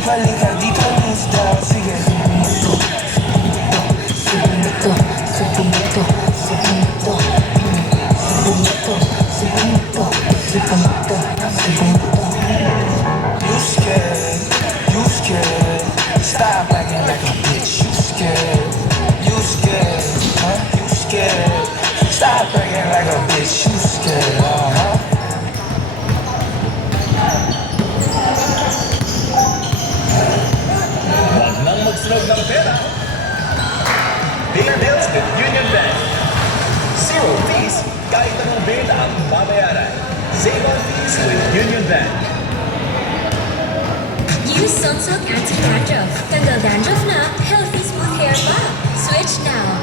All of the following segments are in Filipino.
Balikan di ka misda. Sige. Subunito, subunito, subunito, subunito, subunito, subunito, subunito. You scared, you scared. Stop acting like a bitch. You scared, you scared, huh? You scared. Stop acting like a bitch. You scared, Huwag nang magsunog ng pera. Pay your bills with Union Bank. Zero fees kahit anong bill ang babayaran. Save on fees with Union Bank. Use Sunsilk Anti-Dandruff. Tanggal dandruff na, healthy smooth hair pa. Switch now.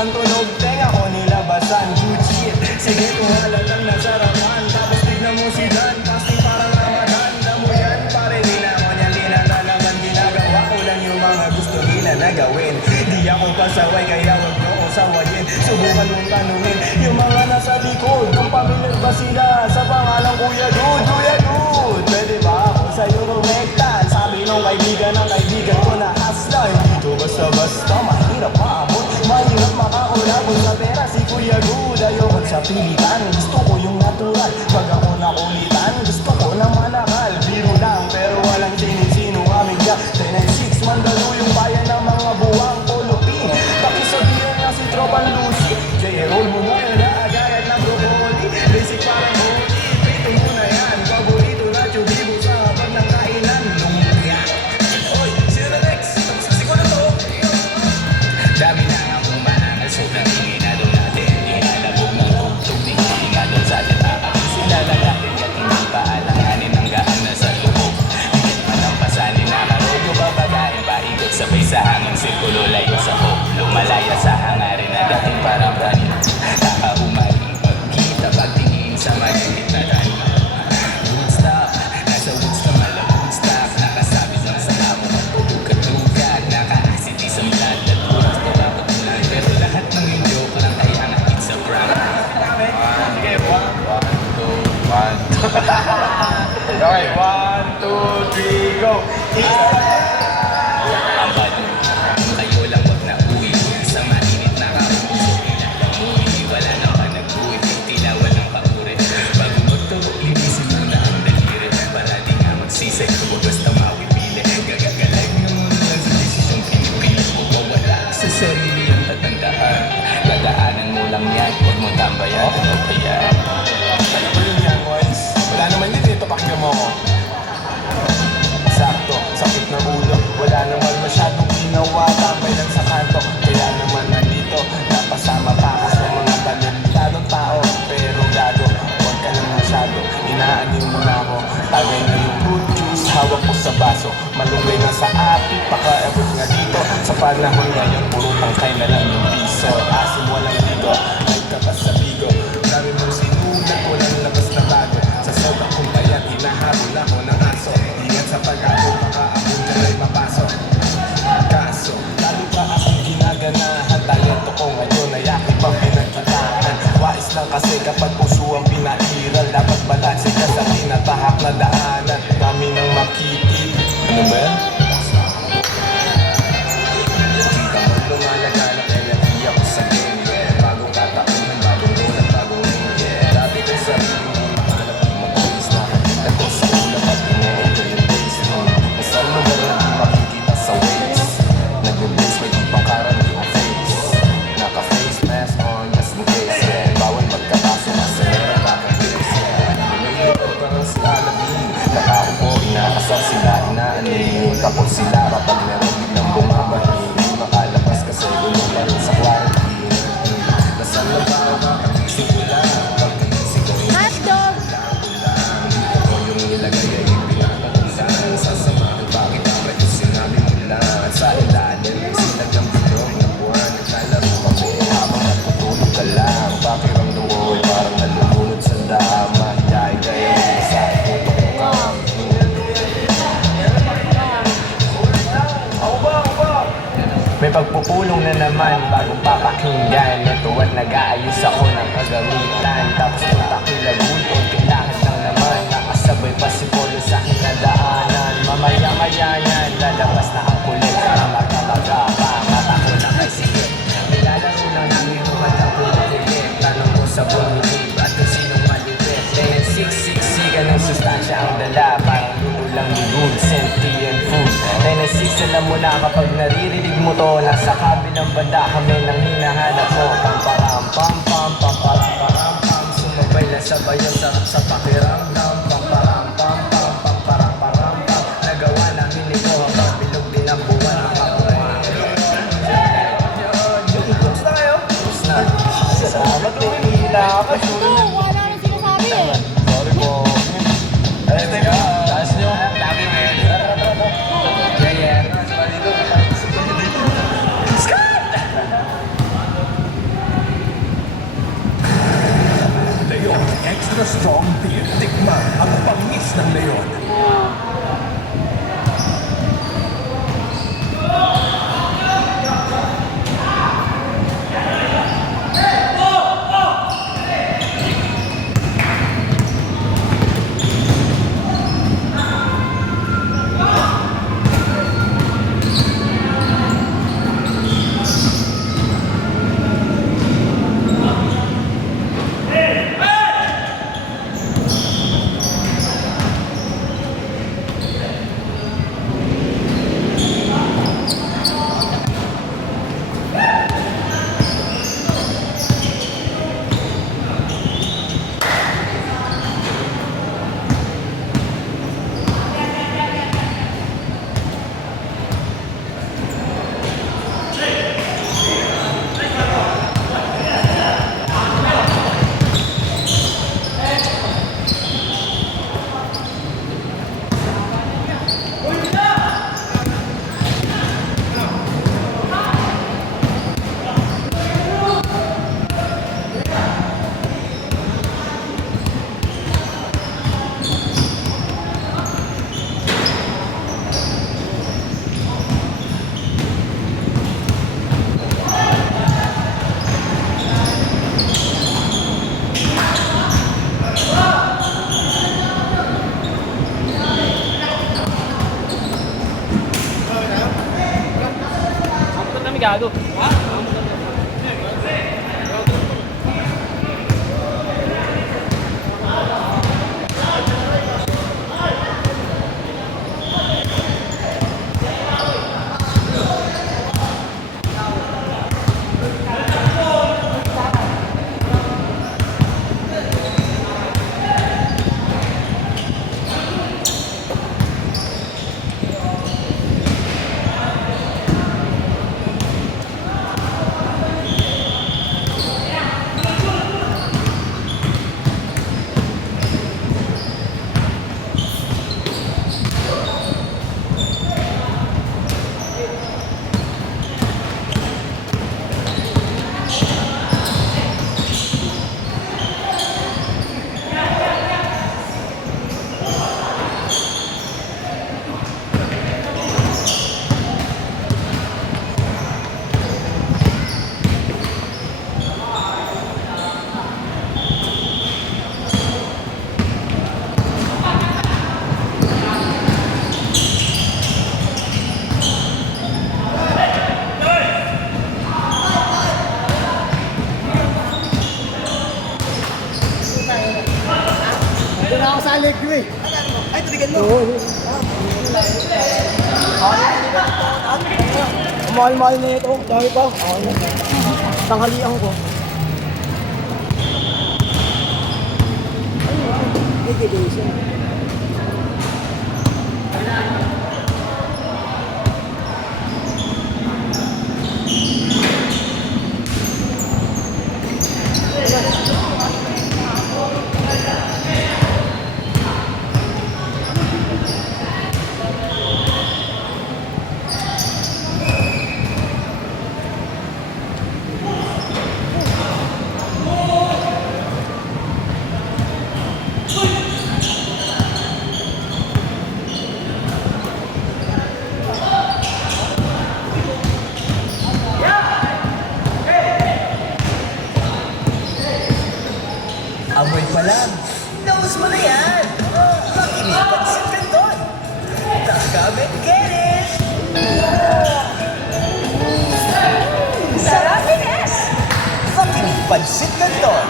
Ng tunog, tenga ko nilabasan. Good shit, sige tuwala lang nasarapan. Tapos tignan mo si Dan, casting parang Ramadan. Damo yan, pare di na ako niyan dinadalaman. Ginagawa ko lang yung mga gusto nila na gawin. Di ako kasaway kaya wag mo akong sawayin. Subukan mong tanungin yung mga nasa likod kung pamilyar ba sila sa pangalang Kuya Dude. Kuya Dude, pwede ba ako sa'yo rumektan? Sabi nung kaibigan ng kaibigan ko na hasla. Hindi to basta-basta, mahirap maabot. Mahirap makaulabot sa pera si Kuya Good. Ayoko sa pilitan, gusto ko yung natural. Pag ako nakulitan, gusto ko na manakal. Biro lang, pero walang sinisino aming ya. 10-6, mandalo yung bayan ng mga buwang kolopin. Pakisabihan nga si Tropan Lucy. J-roll mo ngayon na agayat ng broccoli. Basic parang holy, prito mo na yan. Paborito na chubibo sa habang ng kainan. Lumpia. Oy, sino na next? Tapos na siguro to. Dami na akong maangal, sobrang inginado natin. Yung alabog ng tugtog, di inginado sa atin. Sila lang natin yan, hindi pa alanganin ang gaan na sa loob. Higit man ang pasanin na karogo, babagain paikot sabay sa hangin. Sirkulo layo sa hook, lumalaya sa hangarin na dating parang pranin. Nakaumaring pagkita, pagtingin sa malimit na tayo. Woodstock, nasa Woodstock, mala Woodstock. Nakasabit lang sa amo, magtutugad-tugad. Naka-city sa milad at oras na dapat mula. Pero lahat ng yung joke lang kaya nga it's a prank. Sige, 1, 2, 1, 2. Okay, 1, 2, 3, go. Ang bado, kayo lang wag na uwi. Sa mainit na kapuso, hindi wala na pa nag-uwi. Tila walang pauri. Bago magtubo, linisin mo na ang daliri. Para di nga magsisay, huwag basta mawipili. Gagagalag mo muna lang sa desisyong pinipili mo. Wawala sa sarili ang tatandaan. Dadaanan mo lang yan, huwag mo tambayan. Ano kaya? Ano ba yun yan, boys? Wala naman yun dito, pakinggan mo ko. Sakto, sakit ng ulo. sarili mo makalap di matiis na ito sa ulam at ine-enjoy yung taste mo nasa lugar na di makikita sa ways nagbe-blaze may di pangkarani o face naka-face mask on just in case yeah bawal magkakaso kasi meron nakakabase yeah lumayo parang si Aladdin nakaupo inaasar sila inaanin tapos sila kapag meron biglang bumabahin makalabas kasi gulong pa rin sa quarantine nasa labaw makagising ko lang pag-iisip ko yung Hotdog! ito yung nilagay ay pinapatusan sasamahan bakit dapat yung sinabi mo lang sa ilalim ay sinagang bilog na buwan naglalaro kami habang natutulog ka lang pakiramdam ko ay parang nalulunod sa dama hiyain kaya mo sa tutok mo ka may pagpupulong na naman bagong papakinggan ito at nag-aayos ako ng kagamitan tapos pagpakilagutin kailangan lang naman nakasabay pa si Polo sa kinadaanan mamaya-maya yan lalabas na ang kulit kamag-kamaga pa mata ko na kay sikip nilalaro lang namin humata ko ng kulit tanong mo sa bumilib at kung sinong malibet dahil siksik-sikan ng sustansya ang dala parang lulo lang ni good sentient food dahil nagsisalam mo na kapag naririnig mo to nasa kabilang banda kami nang hinahanap mo pamparam pam pam pamparam param pam sumabay na sabay ang sarap sa pakiramdam pamparam pam pam pamparam param pam nagawa namin ito habang bilog din ang buwan ng mga Gusto na kayo? Gusto na salamat din dapat Ito, wala na sinasabi eh. sorry po taas nyo lagi men yeah Leon Extra Strong Beer. Tikman ang pangis ng Leon. Gago. sa Allegro eh. Ay, tuligan mo. Oo. Mahal-mahal na ito. Dahil pa. Tanghalian ko. Liquidation. Amoy pa lang. Nose mo na yan. Makinig pansit ka doon. Tagamit, get it! Sarap, Ines! Makinig pansit ka doon.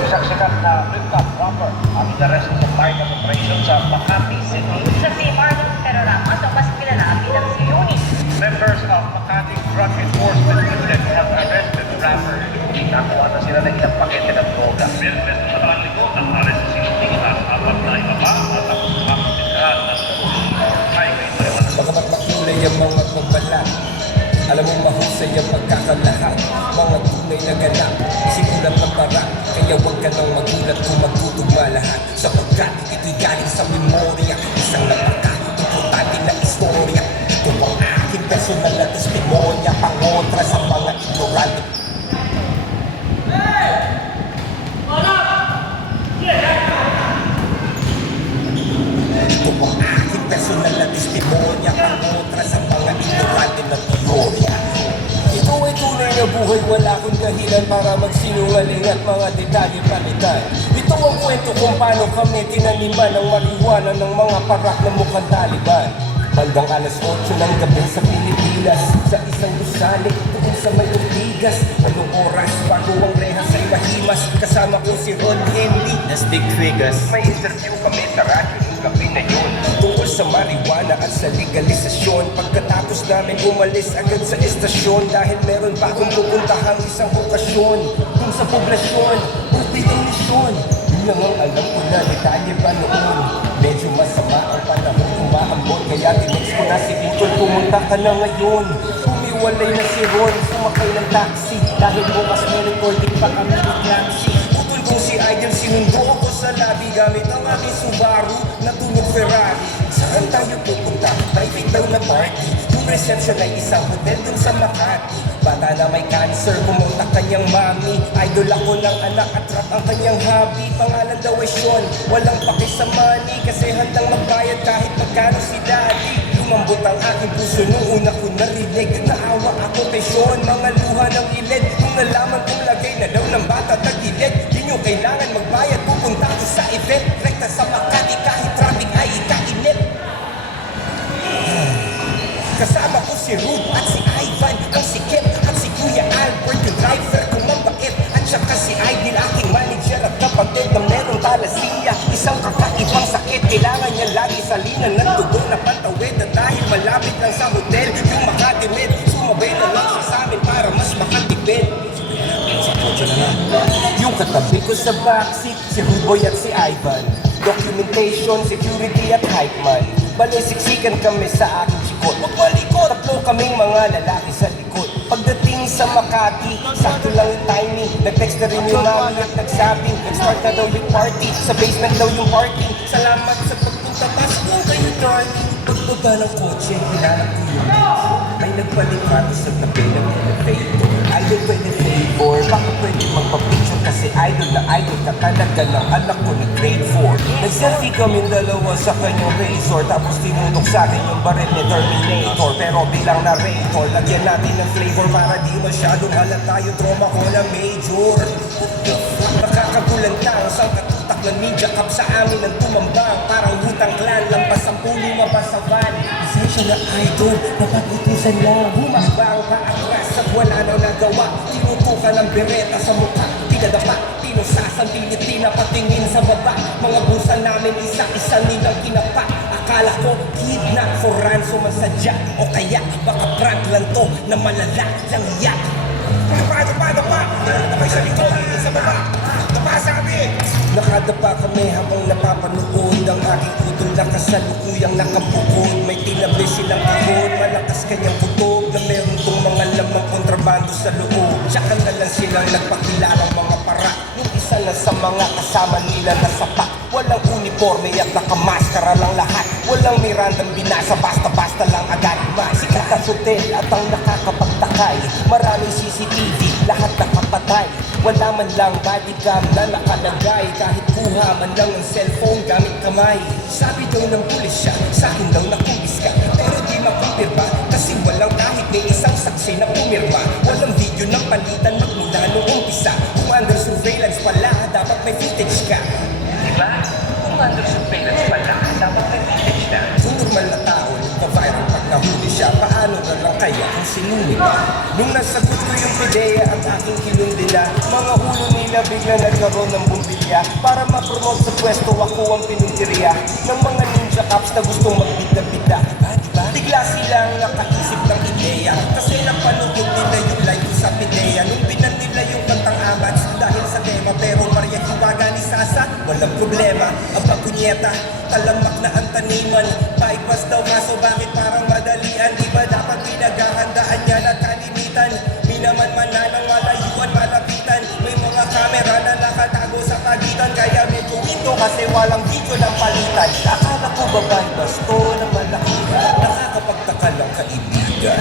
Isang sikat na flip-top rapper ang inaresto sa flight of operation sa Makati City. Sa si Marlon Pero Ramos o mas kilala bilang si Yuni. Members of Makati Drug Enforcement Unit have arrested rapper. Nakuha na sila ng ilang pakete ng droga. Mirmes na naman nito ang arrest si Yuni at apat na iba pa at ang makapitikahan ng highway 31. Bagamat makulay ang mga kumbalat, alam mo mahusay ang pagkakalahat. Mga tunay na ganap, simulat ng para. Kaya huwag ka nang magulat kung magtutugma lahat. Sapagkat ito'y galing sa memorya, isang napaka-importante na istorya. Ito ang aking personal na testimonya, pangontra sa mga ignorante. Ito ang aking personal na testimonya, pangontra sa mga ignorante na teorya. Ito ay tunay na buhay, wala akong dahilan para magsinungaling at mga detalye palitan. Ito ang kwento kung paano kami tinaniman ng marihuana ng mga parak na mukhang Taliban. Bandang alas 8 ng gabi sa Pilipinas, sa isang gusali doon sa may Ortigas. Anong oras bago ang rehas ay mahimas, kasama ko si Ron Henry na Stick Figures. May interview kami sa radyo ng gabi na yun tungkol sa marijuana at sa legalisasyon. Pagkatapos namin umalis agad sa estasyon dahil meron pa akong pupuntahang isang okasyon kung sa poblasyon, ultimong misyon. Yun lang ang alam ko na detalye pa noon. Medyo masama ang panahon umaambon, kaya tinext ko na si Victor, pumunta ka na ngayon. Umiwalay na si Ron, sumakay ng taxi dahil bukas may recording pa kami ni Clancy. Putol kong si Idol, sinundo ako sa lobby gamit ang aking Subaru na tunog Ferrari. Saan tayo pupunta? Private daw na party. Yung reception ay isang hotel dun sa Makati. Bata na may cancer, pumunta kanyang mami. Idol ako ng anak at rap ang kanyang hobby. Pangalan daw ay Sean, walang paki sa money kasi handang magbayad kahit magkano si daddy. Lumambot ang aking puso nung una ko narinig. Naawa ako kay Sean, mga luha ng ilid. Nung nalaman kong lagay na daw ng bata tagilid. Di nyo kailangan magbayad, pupunta ko sa event. Rekta sa Makati kahit traffic ay ikainit. Kasama ko si Ruth at si Ivan, ang sikip at si Kuya Albert, yung driver kong mabait. At saka si Idol, aking manager at kapatid na merong talasya. Isang kakaibang sakit, kailangan niya lagi salinan ng dugo na pantawid. At dahil malapit lang sa hotel, yung Makati-Med, sumabay na lang siya sa amin para mas makatipid. Yung katabi ko sa backseat, si Ruboy at si Ivan. Documentation, security at hype man. Bale, siksikan kami sa aking chikot. Magbalikot, tatlo kaming mga lalaki sa likod. Pagdating sa Makati, sakto lang yung timing. Nag-text na rin yung mami at nagsabing nag-start na daw yung party, sa basement daw yung parking. Salamat sa pagpunta, pasok mo kayo, darling. Pagbaba ng kotse, hinanap ko yung metro. May nagpalitrato sa tabi ng elevator. Idol pwede favor, baka pwede magpa-picture kasi idol na idol ka talaga ng anak ko na grade 4. Nag-selfie kaming dalawa sa kanyang razor, tapos tinunok sa akin yung baril ni Terminator. Pero bilang narrator, lagyan natin ng flavor para di masyadong halata yung trauma ko na major. Nakakagulantang ang katutak ng media cup sa amin ang tumambang. Parang hutang clan, lampas ang pulo mabas sa van. Pasensya na idol, napag-utusan lang. Bumaba ang paatras at wala nang nagawa. Tinutukan ng bereta sa mukha. pinadapa, pinusasambilit, pinapatingin sa baba. Mga busa namin isa-isa nilang kinapa. Akala ko kidnap for ransom ang sadya, o kaya baka prank lang to na malala lang iyak. Dapa, nakadapa sa likod, sa baba, dapa sabi. Nakadapa kami habang napapanood ang aking utol na kasalukuyang nakabukod. May tinabi silang kahon, malakas kanyang putog na meron tong mga lamang kontrabando sa loob. Tsaka na lang silang nagpakilalang mga para. Yung isa na sa mga kasama nila na sapak. Walang uniforme at nakamaskara lang lahat. Walang mirandang binasa, basta-basta lang agad. Sikat ang hotel at ang nakakapagtakay. Maraming CCTV, lahat nakapatay. Wala man lang bodycam na nakalagay. Kahit kuha man lang ang cellphone gamit kamay. Sabi daw ng pulisya, sa akin daw nakumbis ka. Pero di makumpirma, kasi walang kahit may isang saksi na pumirma. Walang video ng palitan magmula nung umpisa. Kung under surveillance pala, dapat may footage ka. Diba? Kung under surveillance pala, dapat may footage na. Kung normal na tao, nagpa-viral pag nahuli siya, paano na lang kaya kung sinuli ba? Nung nasagot ko yung pideya at aking kilundila, mga ulo nila bigla nagkaroon ng bumbilya. Para ma-promote sa pwesto, ako ang pinuntirya ng mga ninja cops na gustong magbida-bida. Diba? Bigla silang nakaisip ng ideya, kasi napanood nila yung live sa pideya. Nung binan nila yung kantang abats dahil sa tema, pero Maria Hiwaga ni Sasa, walang problema. Ang pagkunyeta, talamak na ang taniman. Bypass daw maso, bakit parang madalian? Di ba dapat pinaghahandaan yan at kalimitan? Minaman-man na ng malayuan, malapitan. May mga kamera na nakatago sa pagitan, kaya medyo window kasi walang video ng palitan. Akala ko babae basto na malaki, nakakapagtaka lang kaibigan.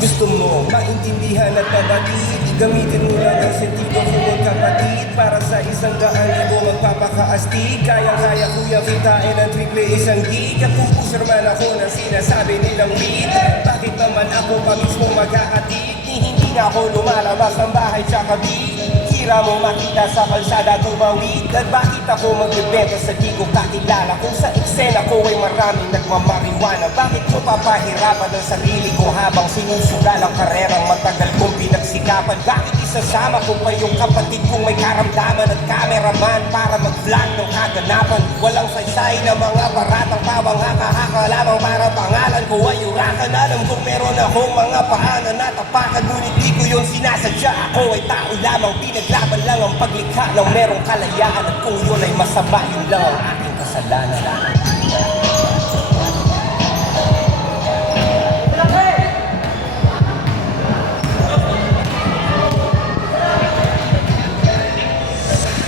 Gusto mo maintindihan at mabatid, gamitin mo lang ang sentido kung kapatid. Para sa 100,000 magpapakaastig, kaya kuya kitain ang triple isang gig. At kung pusher man ako ng sinasabi nilang beat, bakit naman ako pa mismo mag-aatig? Hindi na ako lumalabas ng bahay tsaka beat. Hira mo makita sa kalsada tumawid. At bakit ako magbibenta sa di ko kakilala? Kung sa eksena ko ay maraming nagmamariwana, bakit ko papahirapan ang sarili ko habang sinusugal ang karerang matagal kong pinagsikapan? Bakit isasama ko pa yung kapatid kong may karamdaman at cameraman para mag-vlog ng kaganapan? Walang saysay na mga baratang pawang haka-haka lamang para pangalan ko ay urakan. Alam kong meron akong mga paanan na tapakan, ngunit di ko yun sinasadya. Ako ay tao lamang, pinaglaban lang ang paglikha ng merong kalayaan. At kung yun ay masama, yun lang ang aking kasalanan.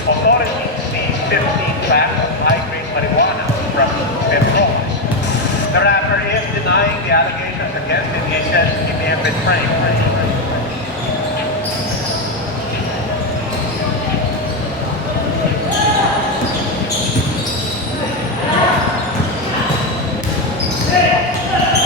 Authorities seized 15 packs of high-grade marijuana from Petro. The rapper is denying the allegations against him. He says he may have been framed.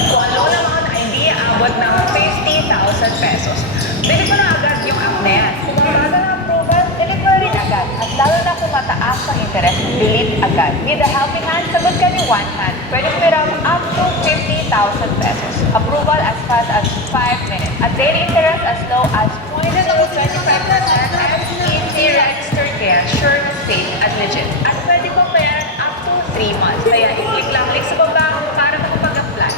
Kung ang loan amount ay hindi aabot ng 50,000 pesos, bili ko na agad yung app na yan. Kung mabagal ang approval, delete mo rin agad. At lalo na kung mataas ang interest, delete agad. With a helping hand, sagot ka ni One Hand. Pwede piram up to 50,000 pesos. Approval as fast as 5 minutes. At daily interest as low as 0.25% at easy registered kaya sure, safe, at legit. At pwede kong bayaran up to 3 months. Kaya i-click lang link sa baba para magpag-apply.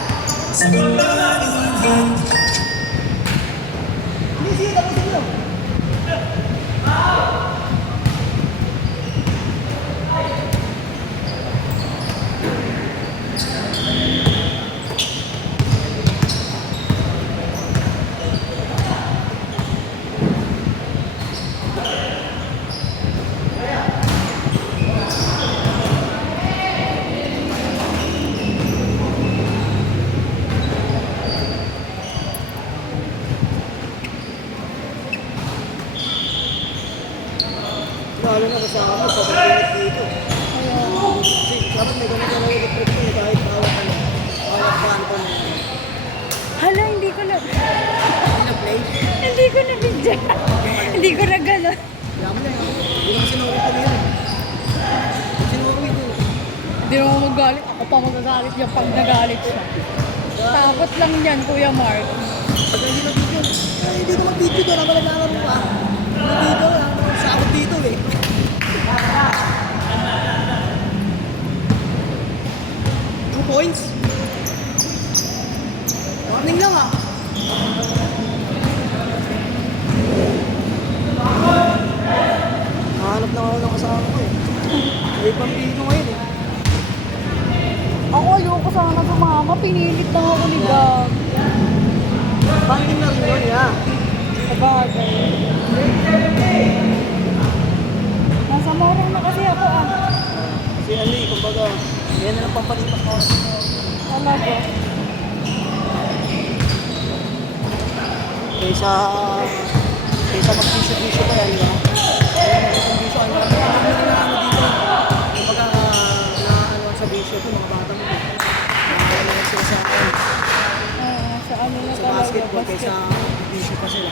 Lalo na kasama sa pagkakas dito. Kasi dapat may ganun na electric ko kahit bawat ano. Bawat fan ko na. Hala, hindi ko na... Na-play. Hindi ko na video. Hindi ko na gano'n. Alam mo na yun. Hindi naman sinuri ko na yun. Sinuri ko. Hindi naman magalit. Ako pa magagalit niya pag nagalit siya. Takot lang yan, Kuya Mark. Pag hindi na video. Hindi ko mag-video doon. Ako naglalaro pa. Mag-video lang. Sa takot dito eh. Two points. Warning lang ah. Nahanap na ako ng kasama ko eh. May Pampino ngayon eh. Ako ayoko sana sumama. Pinilit lang ako ni Gab. Banding na rin yun, yeah. Sabagay. Nasa morang na kasi ako ah. Kasi ano eh, kumbaga, yan na lang pampalipas ko. Talaga. Kaysa mag-bisyo-bisyo pa yan, diba? Kaya mag-bisyo, ang marami na ano dito. Kumbaga, na sa bisyo ko, mga bata mo. Ano na sila sa Sa ano na sa talaga. basketball, kaysa bisyo pa sila.